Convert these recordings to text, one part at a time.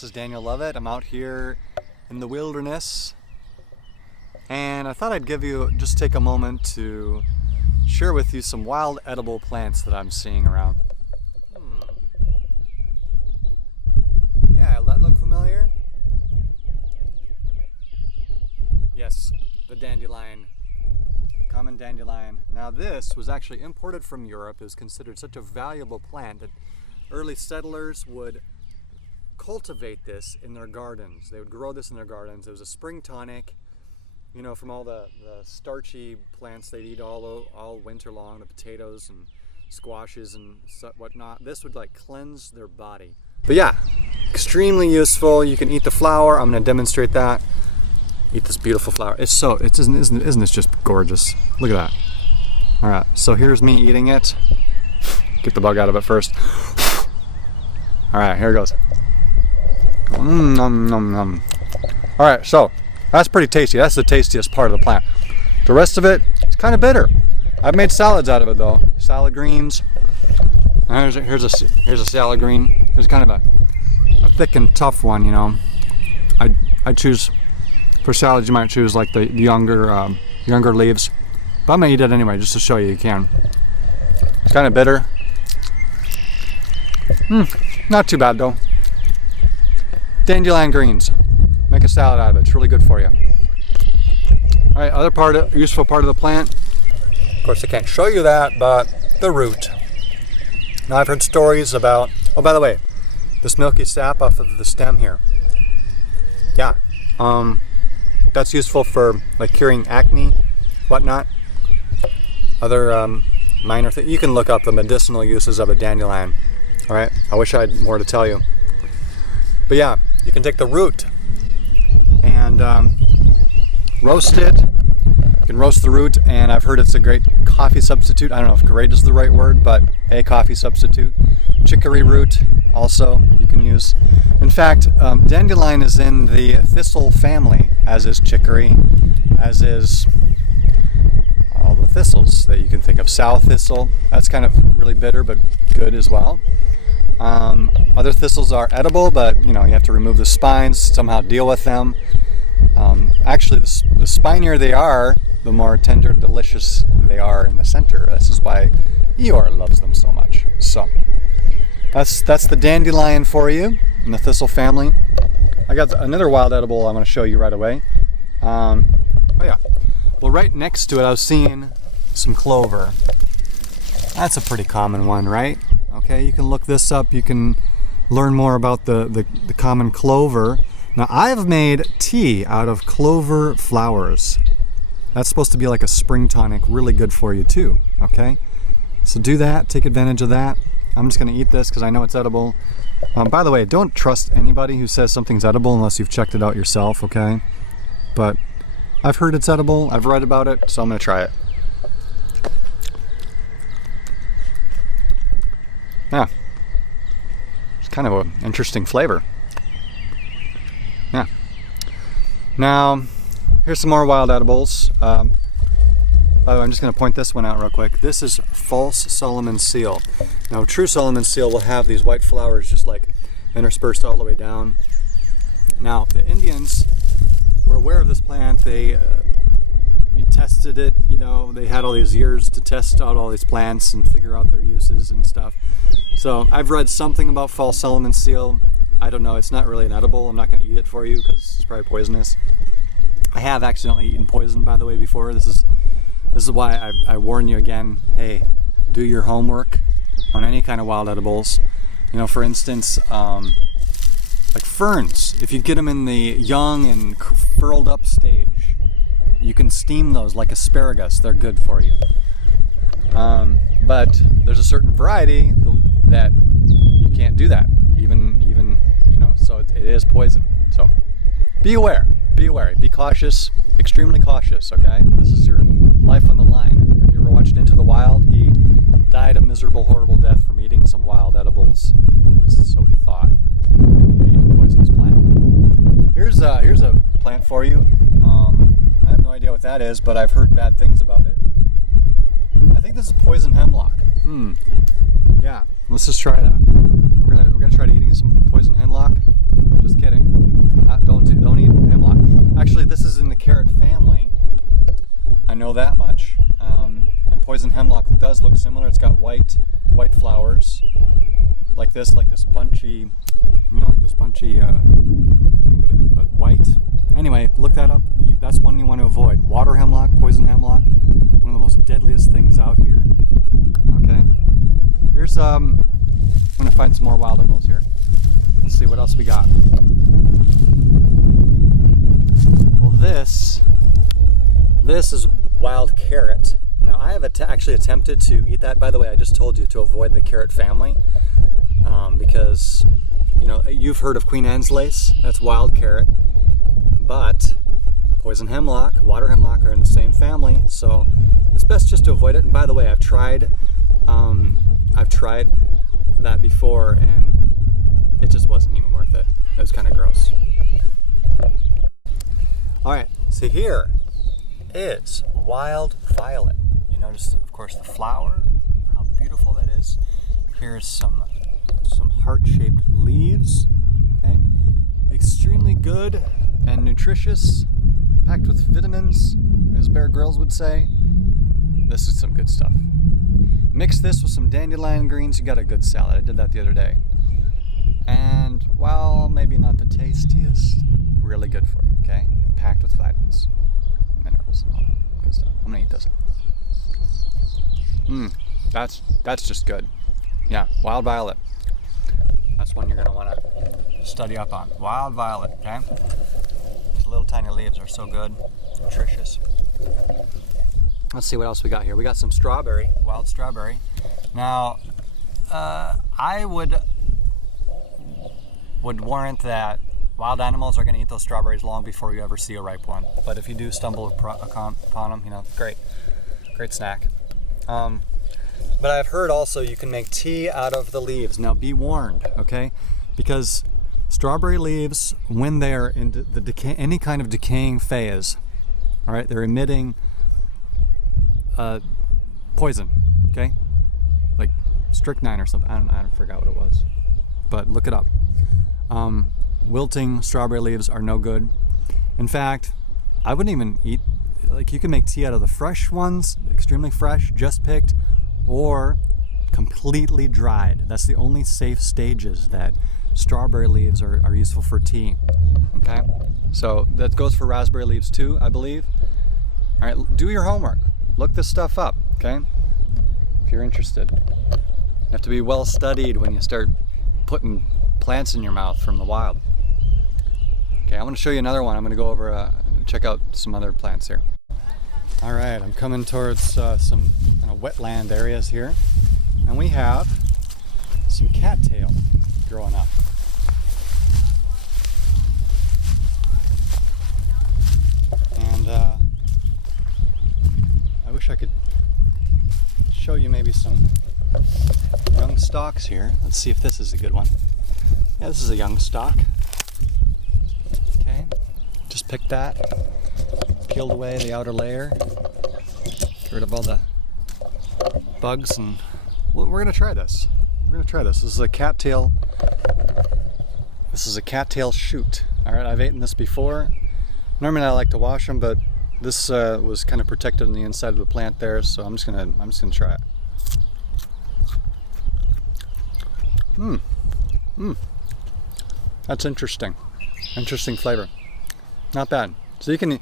This is Daniel Lovett. I'm out here in the wilderness, and I thought I'd just take a moment to share with you some wild edible plants that I'm seeing around. Yeah, that look familiar? Yes, the dandelion. Common dandelion. Now this was actually imported from Europe. It was considered such a valuable plant that early settlers would cultivate this in their gardens. They would grow this in their gardens. It was a spring tonic, you know, from all the starchy plants they'd eat all winter long, the potatoes and squashes and whatnot. This would like cleanse their body. But yeah, extremely useful. You can eat the flower. I'm going to demonstrate that. Eat this beautiful flower. Isn't this just gorgeous? Look at that. All right, so here's me eating it. Get the bug out of it first. All right, here it goes. Nom, nom, nom. All right, so that's pretty tasty. That's the tastiest part of the plant. The rest of it is kind of bitter. I've made salads out of it though. Salad greens. Here's a salad green. There's kind of a thick and tough one, you know. I choose for salads. You might choose like the younger leaves, but I'm gonna eat it anyway just to show you can. It's kind of bitter. Not too bad though. Dandelion greens. Make a salad out of it. It's really good for you. All right, other useful part of the plant. Of course, I can't show you that, but the root. Now, I've heard stories about. Oh, by the way, this milky sap off of the stem here. Yeah, that's useful for like curing acne, whatnot. Other minor things. You can look up the medicinal uses of a dandelion. All right. I wish I had more to tell you. But yeah, you can take the root and roast it. You can roast the root, and I've heard it's a great coffee substitute. I don't know if great is the right word, but a coffee substitute. Chicory root also you can use. In fact, dandelion is in the thistle family, as is chicory, as is all the thistles that you can think of. Sow thistle, that's kind of really bitter, but good as well. Other thistles are edible, but you know, you have to remove the spines, somehow deal with them. Actually, the spinier they are, the more tender and delicious they are in the center. This is why Eeyore loves them so much. So that's the dandelion for you in the thistle family. I got another wild edible I'm going to show you right away. Oh yeah, well, right next to it I was seeing some clover. That's a pretty common one, right? Okay, you can look this up. You can learn more about the common clover. Now, I've made tea out of clover flowers. That's supposed to be like a spring tonic, really good for you too, okay? So do that, take advantage of that. I'm just gonna eat this because I know it's edible. By the way, don't trust anybody who says something's edible unless you've checked it out yourself, okay? But I've heard it's edible, I've read about it, so I'm gonna try it. Yeah, it's kind of an interesting flavor. Yeah. Now, here's some more wild edibles. By the way, I'm just going to point this one out real quick. This is false Solomon seal. Now, true Solomon seal will have these white flowers just like interspersed all the way down. Now, the Indians were aware of this plant. They tested it, you know, they had all these years to test out all these plants and figure out their uses and stuff. So I've read something about false Solomon seal. I don't know, it's not really an edible. I'm not going to eat it for you because it's probably poisonous. I have accidentally eaten poison, by the way, before. This is why I warn you again. Hey, do your homework on any kind of wild edibles. You know, for instance, like ferns. If you get them in the young and furled up stage, you can steam those like asparagus. They're good for you. But there's a certain variety that you can't do that. Even you know, so it is poison. So be aware, be cautious, extremely cautious, okay? This is your life on the line. Have you ever watched Into the Wild? He died a miserable, horrible death from eating some wild edibles. At least so he thought. He ate a poisonous plant. Here's a plant for you. I have no idea what that is, but I've heard bad things about it. I think this is poison hemlock. Yeah, let's just try that. We're gonna try eating some poison hemlock. Just carrot family. I know that much. And poison hemlock does look similar. It's got white flowers, like this bunchy, but white. Anyway, look that up. That's one you want to avoid. Water hemlock, poison hemlock, one of the most deadliest things out here. Okay. Here's I'm gonna find some more wild apples here. Let's see what else we got. Well, this is wild carrot. Now I have actually attempted to eat that. By the way, I just told you to avoid the carrot family because you've heard of Queen Anne's lace. That's wild carrot, but poison hemlock, water hemlock are in the same family, so it's best just to avoid it. And by the way, I've tried that before, and it just wasn't even worth it. It was kind of gross. All right, so here is wild violet. You notice, of course, the flower, how beautiful that is. Here's some heart-shaped leaves. Okay, extremely good and nutritious, packed with vitamins, as Bear Grylls would say. This is some good stuff. Mix this with some dandelion greens, you got a good salad. I did that the other day. And while maybe not the tastiest, really good for you, okay? Packed with vitamins, minerals, and all that good stuff. I'm gonna eat this. That's just good. Yeah, wild violet. That's one you're gonna wanna study up on. Wild violet, okay? These little tiny leaves are so good, nutritious. Let's see what else we got here. We got some strawberry, wild strawberry. Now, I would warrant that wild animals are going to eat those strawberries long before you ever see a ripe one. But if you do stumble upon them, great snack. But I've heard also you can make tea out of the leaves. Now, be warned, okay? Because strawberry leaves, when they're in any kind of decaying phase, all right, they're emitting poison, okay? Like strychnine or something. I forgot what it was, but look it up. Wilting strawberry leaves are no good. In fact, I wouldn't even eat, you can make tea out of the fresh ones, extremely fresh, just picked, or completely dried. That's the only safe stages that strawberry leaves are useful for tea, okay? So that goes for raspberry leaves too, I believe. All right, do your homework. Look this stuff up, okay? If you're interested. You have to be well studied when you start putting plants in your mouth from the wild. Okay, I'm going to show you another one. I'm going to go over check out some other plants here. All right, I'm coming towards some kind of wetland areas here, and we have some cattail growing up. And I wish I could show you maybe some young stalks here. Let's see if this is a good one. Yeah, this is a young stalk. Okay, just picked that, peeled away the outer layer, get rid of all the bugs, and we're gonna try this. This is a cattail. This is a cattail shoot. All right, I've eaten this before. Normally I like to wash them, but this was kind of protected on the inside of the plant there, so I'm just gonna try it. That's interesting. Interesting flavor. Not bad. So you can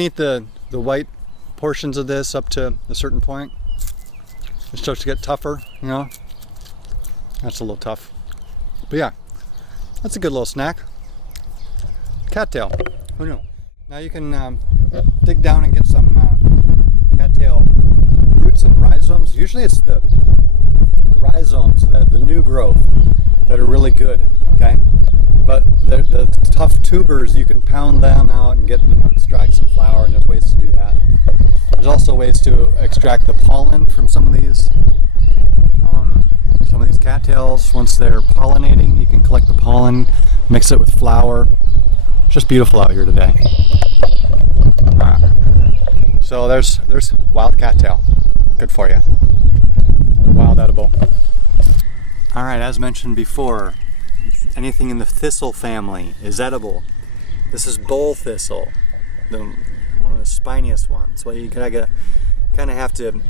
eat the white portions of this up to a certain point. It starts to get tougher, That's a little tough. But yeah, that's a good little snack. Cattail. Who knew? Now you can dig down and get some cattail roots and rhizomes. Usually it's the rhizomes, the new growth, that are really good, okay? But the tough tubers, you can pound them out and get, extract some flour, and there's ways to do that. There's also ways to extract the pollen from some of these cattails. Once they're pollinating, you can collect the pollen, mix it with flour. It's just beautiful out here today. So there's wild cattail. Good for you. Wild edible. All right, as mentioned before, anything in the thistle family is edible. This is bowl thistle. spiniest ones. Well, you kind of have to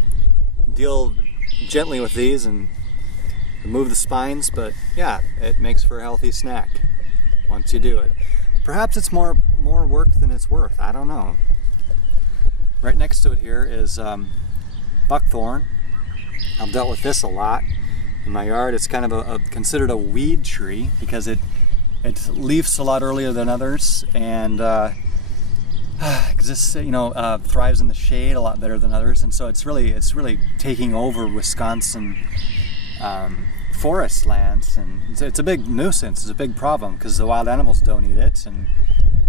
deal gently with these and remove the spines, but yeah, it makes for a healthy snack once you do it. Perhaps it's more work than it's worth. I don't know. Right next to it here is buckthorn. I've dealt with this a lot in my yard. It's kind of considered a weed tree because it leaves a lot earlier than others, and exists, thrives in the shade a lot better than others, and so it's really taking over Wisconsin forest lands, and it's a big nuisance. It's a big problem because the wild animals don't eat it, and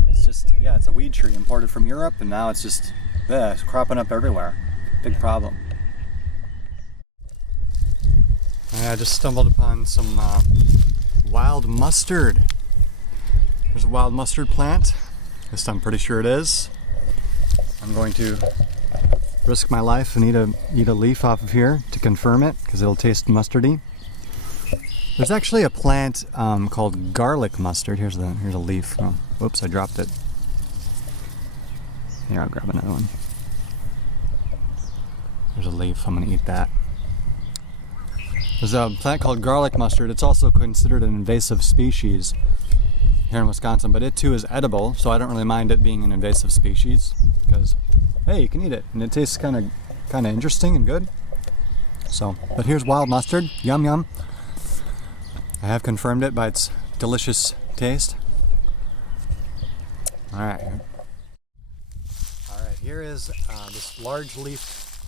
it's a weed tree imported from Europe, and now it's just it's cropping up everywhere. Big problem. I just stumbled upon some wild mustard. There's a wild mustard plant. At least I'm pretty sure it is. I'm going to risk my life and eat a leaf off of here to confirm it, because it'll taste mustardy. There's actually a plant called garlic mustard. Here's a leaf. Oh, whoops, I dropped it. Here, I'll grab another one. There's a leaf. I'm going to eat that. There's a plant called garlic mustard. It's also considered an invasive species here in Wisconsin, but it too is edible, so I don't really mind it being an invasive species because, hey, you can eat it, and it tastes kind of interesting and good. So, but here's wild mustard. Yum yum. I have confirmed it by its delicious taste. All right, here is this large leaf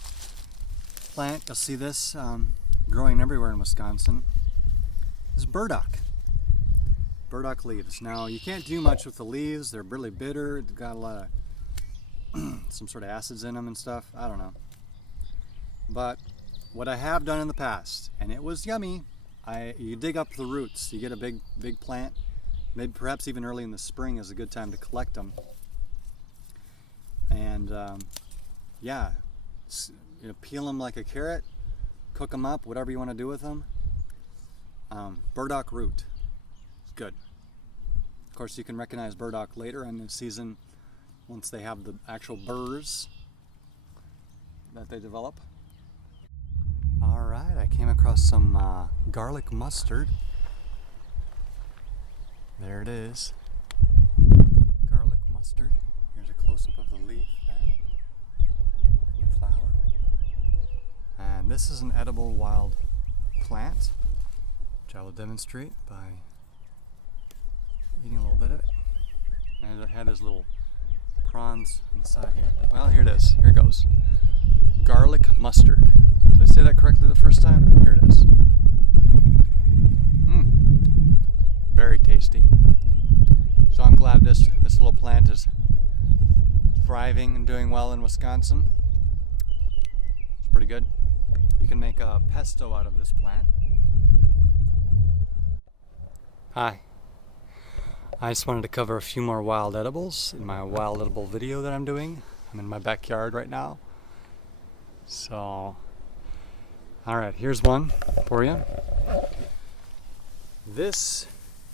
plant. You'll see this growing everywhere in Wisconsin. This is burdock. Burdock leaves. Now, you can't do much with the leaves. They're really bitter. They've got a lot of some sort of acids in them and stuff. I don't know. But what I have done in the past, and it was yummy, you dig up the roots. You get a big plant. Maybe perhaps even early in the spring is a good time to collect them. And peel them like a carrot, cook them up, whatever you want to do with them. Burdock root. It's good. Of course, you can recognize burdock later in the season once they have the actual burrs that they develop. All right, I came across some garlic mustard. There it is. Garlic mustard. Here's a close-up of the leaf there. The flower. And this is an edible wild plant, which I will demonstrate by eating a little bit of it. And it had those little prawns on the side here. Well, here it is. Here it goes. Garlic mustard. Did I say that correctly the first time? Here it is. Very tasty. So I'm glad this little plant is thriving and doing well in Wisconsin. It's pretty good. You can make a pesto out of this plant. Hi. I just wanted to cover a few more wild edibles in my wild edible video that I'm doing. I'm in my backyard right now. So, alright, here's one for you. This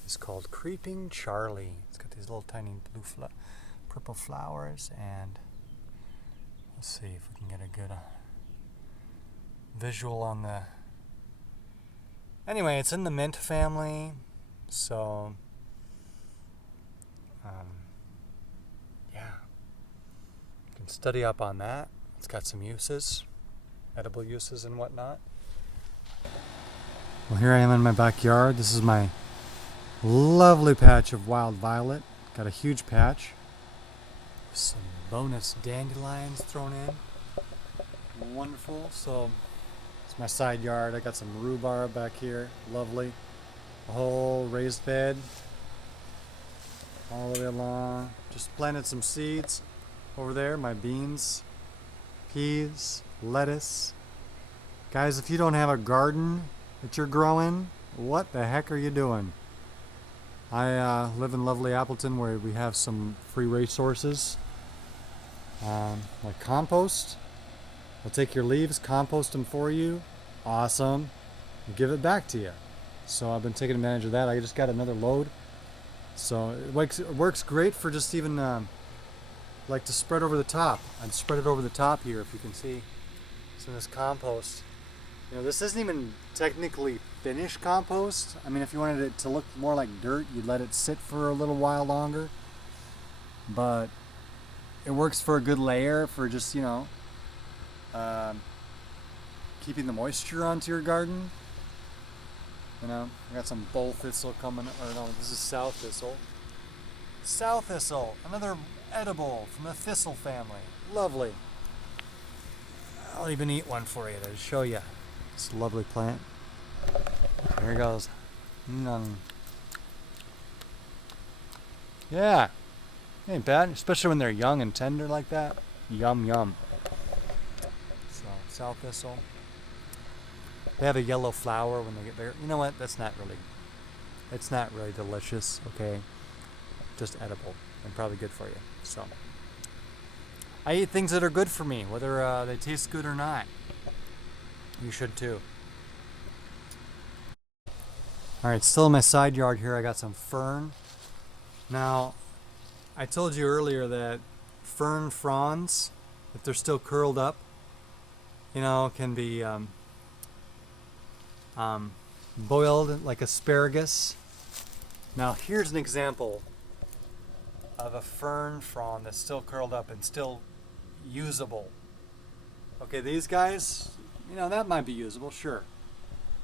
is called Creeping Charlie. It's got these little tiny purple flowers, and let's see if we can get a good visual on the... Anyway, it's in the mint family, so you can study up on that. It's got some uses, edible uses and whatnot. Well, here I am in my backyard. This is my lovely patch of wild violet. Got a huge patch. Some bonus dandelions thrown in. Wonderful. So it's my side yard. I got some rhubarb back here. Lovely. A whole raised bed all the way along. Just planted some seeds over there. My beans, peas, lettuce. Guys, if you don't have a garden that you're growing, what the heck are you doing? I live in lovely Appleton, where we have some free resources, like compost. I'll take your leaves, compost them for you. Awesome. And give it back to you. So I've been taking advantage of that. I just got another load. So it works great for just even like to spread over the top. I'd spread it over the top here if you can see some of this compost. You know, this isn't even technically finished compost. I mean, if you wanted it to look more like dirt, you'd let it sit for a little while longer. But it works for a good layer for just, you know, keeping the moisture onto your garden. You know, I got some bull thistle coming, or no, this is sow thistle. Sow thistle, another edible from the thistle family. Lovely. I'll even eat one for you to show you. This lovely plant. There it goes. Yeah. Ain't bad, especially when they're young and tender like that. Yum, yum. So, sow thistle. They have a yellow flower when they get bigger. You know what? It's not really delicious, okay? Just edible and probably good for you. So, I eat things that are good for me, whether they taste good or not. You should too. Alright, still in my side yard here, I got some fern. Now, I told you earlier that fern fronds, if they're still curled up, you know, can be boiled like asparagus. Now, here's an example of a fern frond that's still curled up and still usable. Okay, these guys, you know, that might be usable, sure.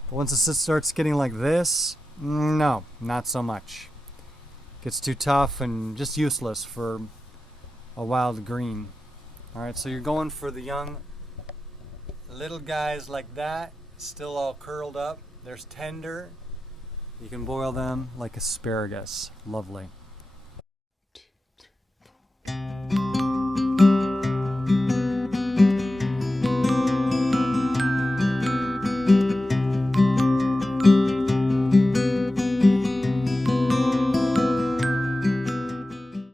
But once it starts getting like this, no, not so much. Gets too tough and just useless for a wild green. Alright, so you're going for the young little guys like that, still all curled up. There's tender. You can boil them like asparagus. Lovely.